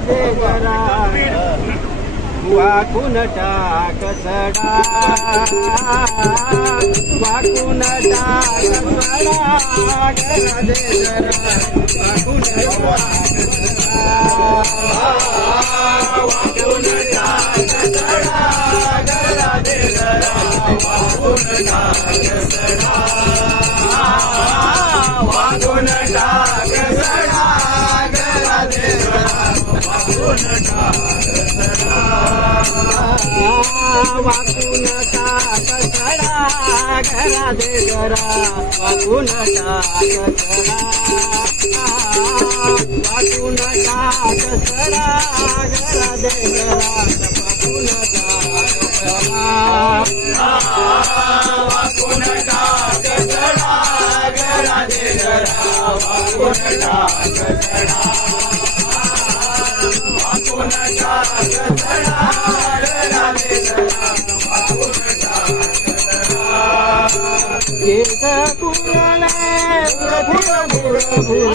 दे जरा वाकून टाक सडा वाकून टाक सडा गरा दे जरा वाकून टाक वाकून टाक सडा गरा दे जरा वाकून टाक सडा वाकून टाक सडा गरा दे जरा वाकून टाक सडा वाकून टाक सडा गरा दे जरा वाकून टाक सडा वाकून टाक सडा गरा दे जरा वाकून टाक सडा वाकून टाक सडा गरा दे जरा वाकून टाक सडा वाकून टाक सडा गरा दे जरा वाकून टाक सडा केस कुरले उडतील बुर बुर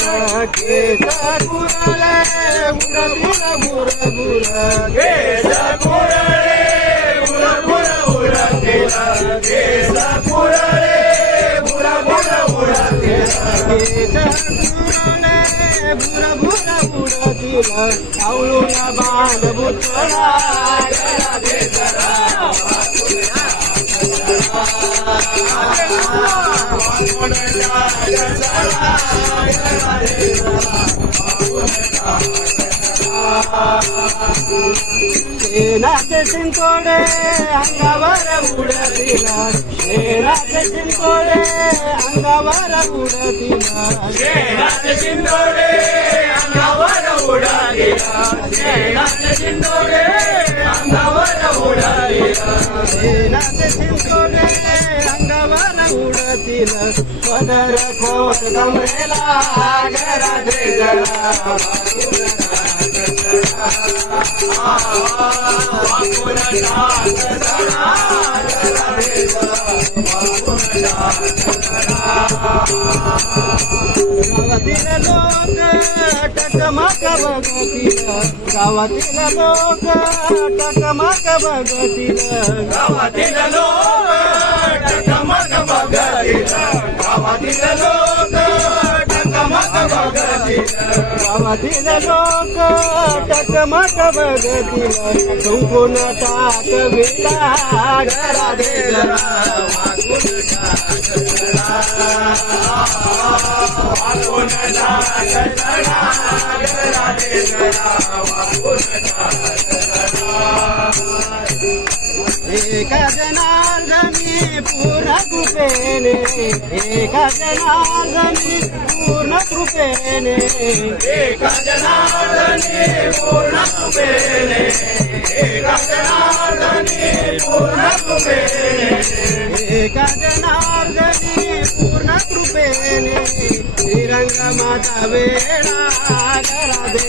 केस कुरले उडतील बुर बुर केस कुरले बुर बुर उडतील केस कुरले बुर बुर उडतील केस कुरले बुर बुर उडतील आवळून बांध बुचडा गरा दे जरा वाकून टाक सडा गरा दे जरा वाकून टाक शेणाचे शिंतोडे अंगावर उडतील शेणाचे शिंतोडे अंगावर उडतील शेणाचे शिंतोडे अंगावर उडतील शेणाचे शिंतोडे अंगावर उडतील शेणाचे शिंतोडे अंगावर उडतील पदर खोट कमरेला गरा दे जरा वाकून टाक सडा गरा दे जरा वाकून टाक सडा गावातील लोक टकमक बघतील गावातील लोक टकमक बघतील गावातील लोक टकमक बघतील गावातील लोक टकमक बघतील गावातील लोक टकमक बघतील कुंकून टाक विटा गरा दे जरा वाकून टाक सडा वाकून टाक सडा गरा दे जरा वाकून टाक सडा एका जनार्दनी पूर्ण कृपेने एका जनार्दनी पूर्ण कृपेने एका जनार्दनी पूर्ण कृपेने एका जनार्दनी पूर्ण कृपेने एका जनार्दनी पूर्ण कृपेने श्रीरंग माता वेळा गरा दे